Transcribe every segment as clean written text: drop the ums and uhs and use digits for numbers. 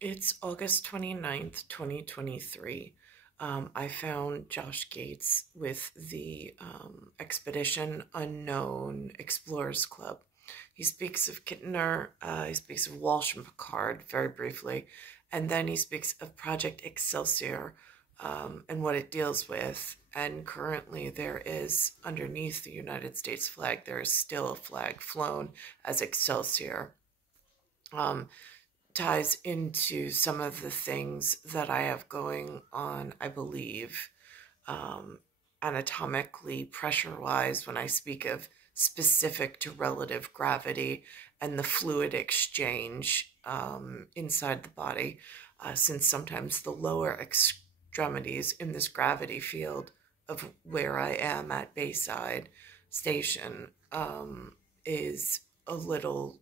It's August 29th, 2023. I found Josh Gates with the Expedition Unknown Explorers Club. He speaks of Kittner, he speaks of Walsh and Picard very briefly, and then he speaks of Project Excelsior and what it deals with. And currently, there is underneath the United States flag, there is still a flag flown as Excelsior. Um, Ties into some of the things that I have going on, I believe, um, anatomically, pressure wise, when I speak of specific to relative gravity and the fluid exchange inside the body, since sometimes the lower extremities in this gravity field of where I am at Bayside Station is a little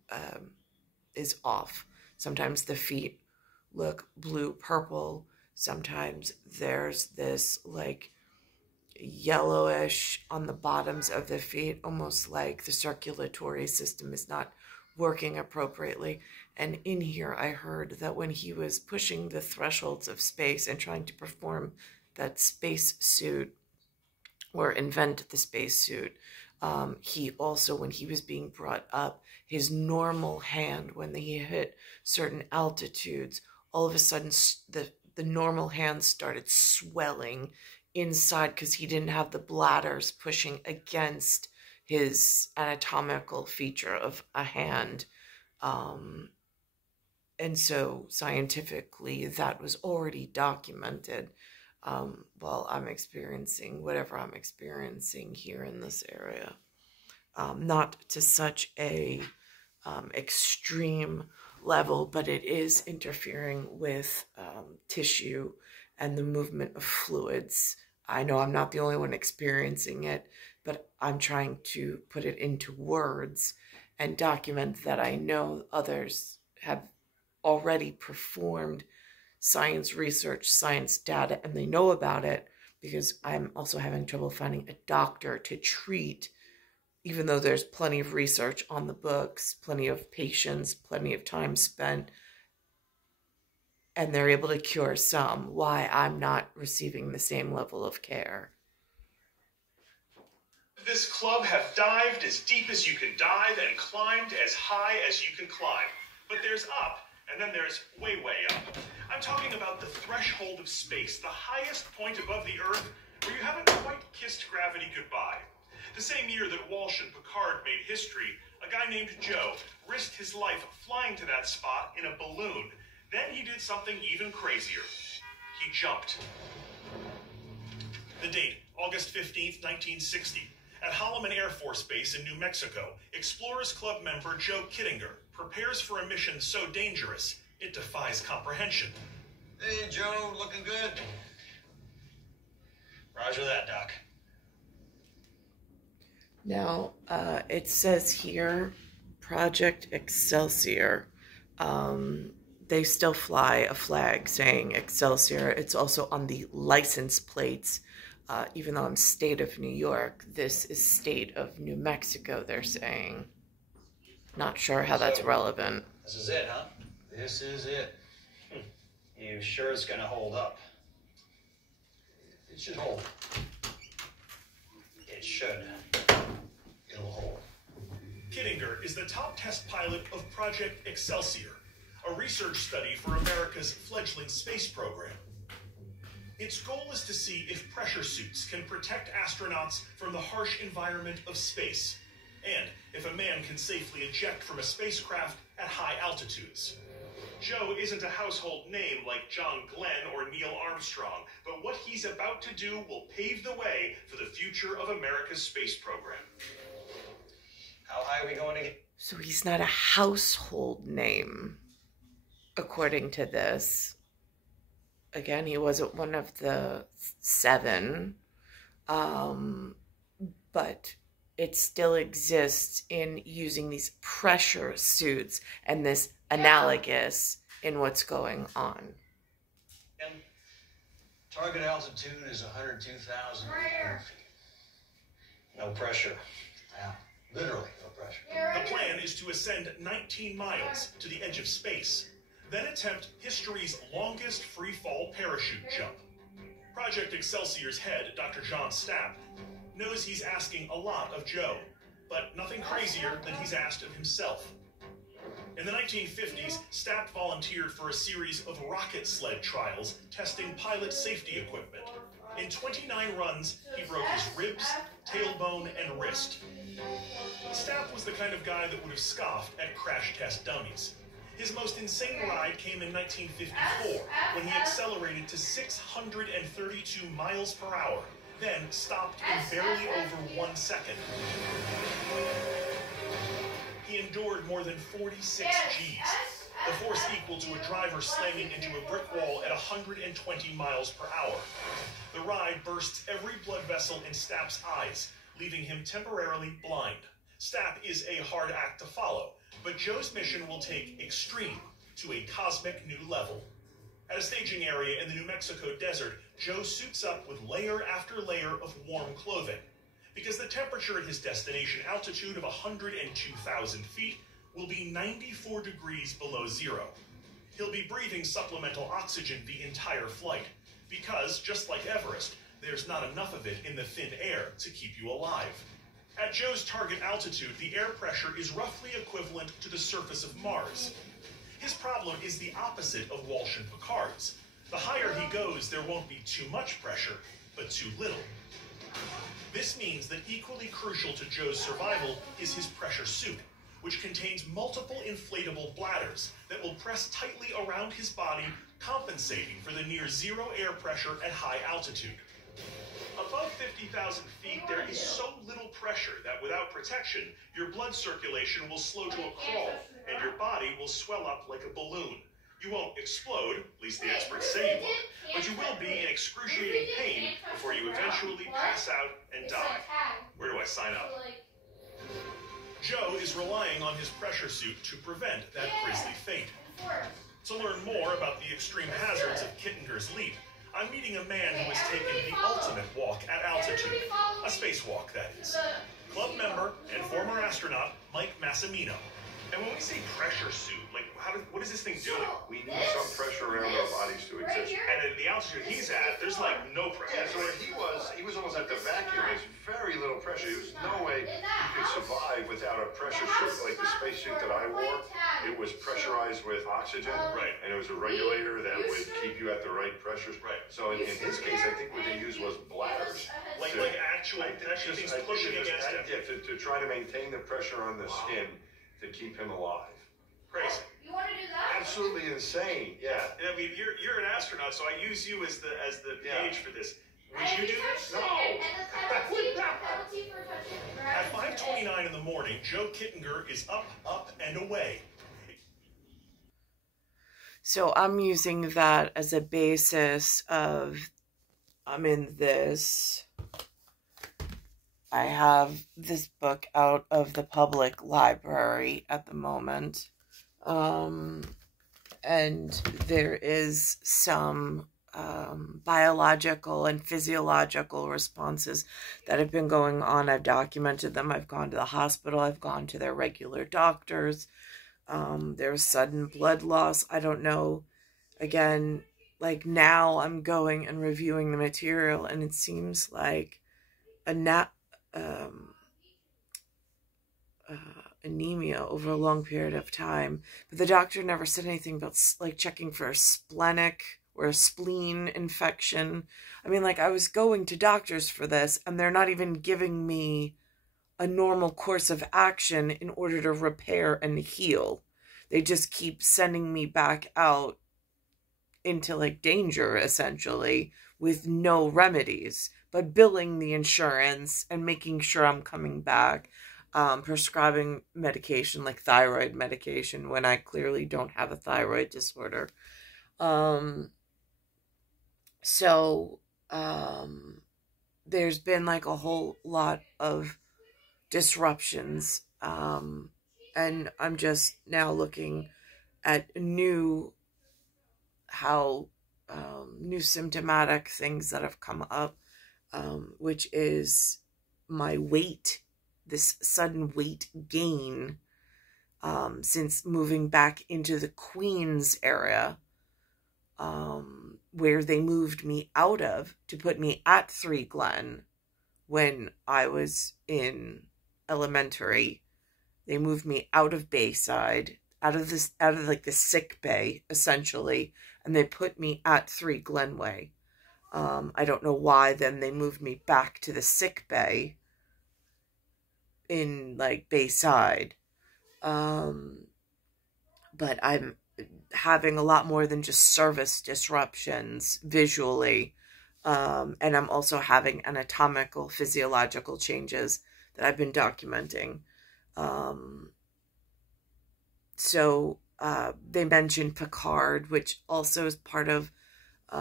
is off. Sometimes the feet look blue purple. Sometimes there's this like yellowish on the bottoms of the feet, almost like the circulatory system is not working appropriately. And in here, I heard that when he was pushing the thresholds of space and trying to perform that space suit or invent the spacesuit, he also, when he was being brought up, his normal hand, when he hit certain altitudes, all of a sudden the normal hand started swelling inside because he didn't have the bladders pushing against his anatomical feature of a hand. And so scientifically, that was already documented. While I'm experiencing whatever I'm experiencing here in this area. Not to such a extreme level, but it is interfering with tissue and the movement of fluids. I know I'm not the only one experiencing it, but I'm trying to put it into words and document that I know others have already performed science research, science data, and they know about it, because I'm also having trouble finding a doctor to treat, even though there's plenty of research on the books, plenty of patients, plenty of time spent, and they're able to cure some. Why I'm not receiving the same level of care. This club have dived as deep as you can dive and climbed as high as you can climb. But there's up, and then there's way, way up. I'm talking about the threshold of space, the highest point above the Earth where you haven't quite kissed gravity goodbye. The same year that Walsh and Picard made history, a guy named Joe risked his life flying to that spot in a balloon. Then he did something even crazier. He jumped. The date, August 15th, 1960. At Holloman Air Force Base in New Mexico, Explorers Club member Joe Kittinger prepares for a mission so dangerous, it defies comprehension. Hey, Joe, looking good. Roger that, Doc. Now, it says here, Project Excelsior. They still fly a flag saying Excelsior. It's also on the license plates. Even though I'm state of New York, this is state of New Mexico, they're saying. Not sure how that's relevant. This is it, huh? This is it. You sure it's gonna hold up? It should hold. It should. It'll hold. Kittinger is the top test pilot of Project Excelsior, a research study for America's fledgling space program. Its goal is to see if pressure suits can protect astronauts from the harsh environment of space, and if a man can safely eject from a spacecraft at high altitudes. Joe isn't a household name like John Glenn or Neil Armstrong, but what he's about to do will pave the way for the future of America's space program. How high are we going to get? So he's not a household name, according to this. Again, he wasn't one of the 7, but it still exists in using these pressure suits and this analogous in what's going on. Target altitude is 102,000 feet. No pressure. Yeah, literally no pressure. The plan is to ascend 19 miles to the edge of space. then attempt history's longest free-fall parachute jump. Project Excelsior's head, Dr. John Stapp, knows he's asking a lot of Joe, but nothing crazier than he's asked of himself. In the 1950s, Stapp volunteered for a series of rocket sled trials testing pilot safety equipment. In 29 runs, he broke his ribs, tailbone, and wrist. Stapp was the kind of guy that would have scoffed at crash test dummies. His most insane ride came in 1954, when he accelerated to 632 miles per hour, then stopped in barely over 1 second. He endured more than 46 Gs, the force equal to a driver slamming into a brick wall at 120 miles per hour. The ride bursts every blood vessel in Stapp's eyes, leaving him temporarily blind. Stapp is a hard act to follow, but Joe's mission will take extreme to a cosmic new level. At a staging area in the New Mexico desert, Joe suits up with layer after layer of warm clothing, because the temperature at his destination altitude of 102,000 feet will be 94 degrees below zero. He'll be breathing supplemental oxygen the entire flight, because, just like Everest, there's not enough of it in the thin air to keep you alive. At Joe's target altitude, the air pressure is roughly equivalent to the surface of Mars. His problem is the opposite of Walsh and Picard's. The higher he goes, there won't be too much pressure, but too little. This means that equally crucial to Joe's survival is his pressure suit, which contains multiple inflatable bladders that will press tightly around his body, compensating for the near zero air pressure at high altitude. Above 50,000 feet, there is so little pressure that without protection, your blood circulation will slow to a crawl, and your body will swell up like a balloon. You won't explode, at least the experts say you won't, but you will be in excruciating pain before you eventually pass out and die. Where do I sign up? Joe is relying on his pressure suit to prevent that grisly fate. To learn more about the extreme hazards of Kittinger's leap, I'm meeting a man who has taken the ultimate walk at altitude, a spacewalk, that is. Club member and former astronaut Mike Massimino. And when we say pressure suit, like, what is this thing doing? We need some pressure around our bodies to exist. And at the altitude he's at, there's like no pressure. Yeah, so he was almost at the vacuum. There's very little pressure. There's no way you could survive without a pressure suit like the spacesuit that I wore. It was pressurized with oxygen, Right. And it was a regulator that would keep you at the right pressures. Right. So in his case, I think what they used was bladders. Like actual things pushing against him. Yeah, to try to maintain the pressure on the skin to keep him alive. Crazy. You want to do that? Absolutely insane. Yeah. I mean, you're an astronaut, so I use you as the gauge for this. Would you do this? No. And the penalty for touching the At ground. 5:29 in the morning, Joe Kittinger is up, and away. So I'm using that as a basis of, I'm in this. I have this book out of the public library at the moment. And there is some biological and physiological responses that have been going on. I've documented them. I've gone to the hospital. I've gone to their regular doctors. There's sudden blood loss. I don't know. Again, like now I'm going and reviewing the material, and it seems like anemia over a long period of time, but the doctor never said anything about like checking for a splenic or a spleen infection. I mean, like, I was going to doctors for this, and they're not even giving me a normal course of action in order to repair and heal. They just keep sending me back out into like danger, essentially, with no remedies, but billing the insurance and making sure I'm coming back, prescribing medication like thyroid medication when I clearly don't have a thyroid disorder. There's been like a whole lot of disruptions, and I'm just now looking at new symptomatic things that have come up, which is my weight, this sudden weight gain, since moving back into the Queens area, where they moved me out of to put me at 3 Glen when I was in elementary. They moved me out of Bayside, out of like the sick bay, essentially, and they put me at 3 Glenway. I don't know why then they moved me back to the sick bay in like Bayside. But I'm having a lot more than just service disruptions visually. And I'm also having anatomical, physiological changes that I've been documenting. So they mentioned Picard, which also is part of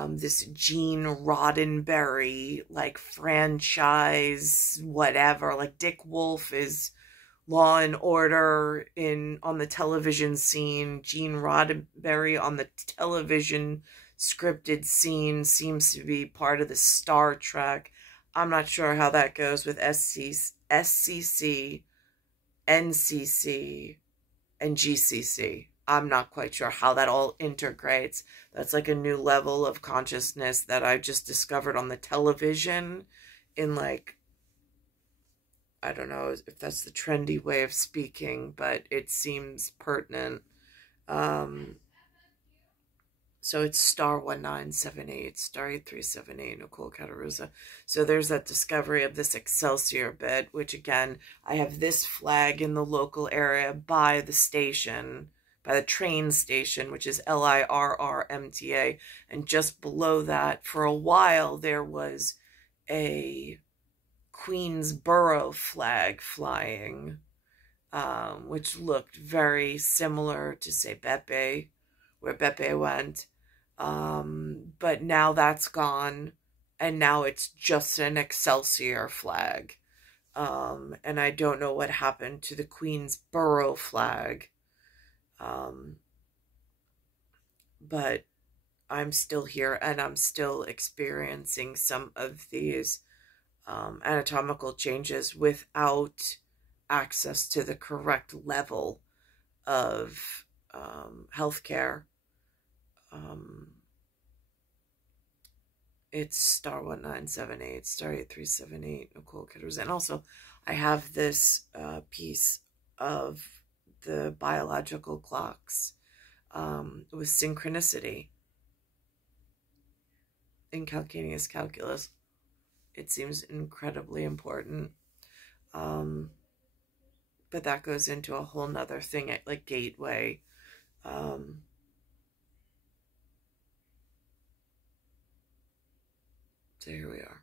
this Gene Roddenberry, like, franchise, whatever. Like, Dick Wolf is Law and Order on the television scene. Gene Roddenberry on the television scripted scene seems to be part of the Star Trek. I'm not sure how that goes with SCC, NCC, and GCC. I'm not quite sure how that all integrates. That's like a new level of consciousness that I just discovered on the television in, like, I don't know if that's the trendy way of speaking, but it seems pertinent. So it's star 1978, star 8378, Nicole Cattaruzza. So there's that discovery of this Excelsior bed, which again, I have this flag in the local area by the station, by the train station, which is LIRRMTA. And just below that, for a while, there was a Queensboro flag flying, which looked very similar to, say, Beppe, where Beppe went. But now that's gone, and now it's just an Excelsior flag. And I don't know what happened to the Queensboro flag. But I'm still here, and I'm still experiencing some of these anatomical changes without access to the correct level of healthcare. It's star 1978, star 8378, Nicole Cattaruzza. And also, I have this piece of the biological clocks with synchronicity in calcaneus calculus. It seems incredibly important. But that goes into a whole nother thing at, like, Gateway. So here we are.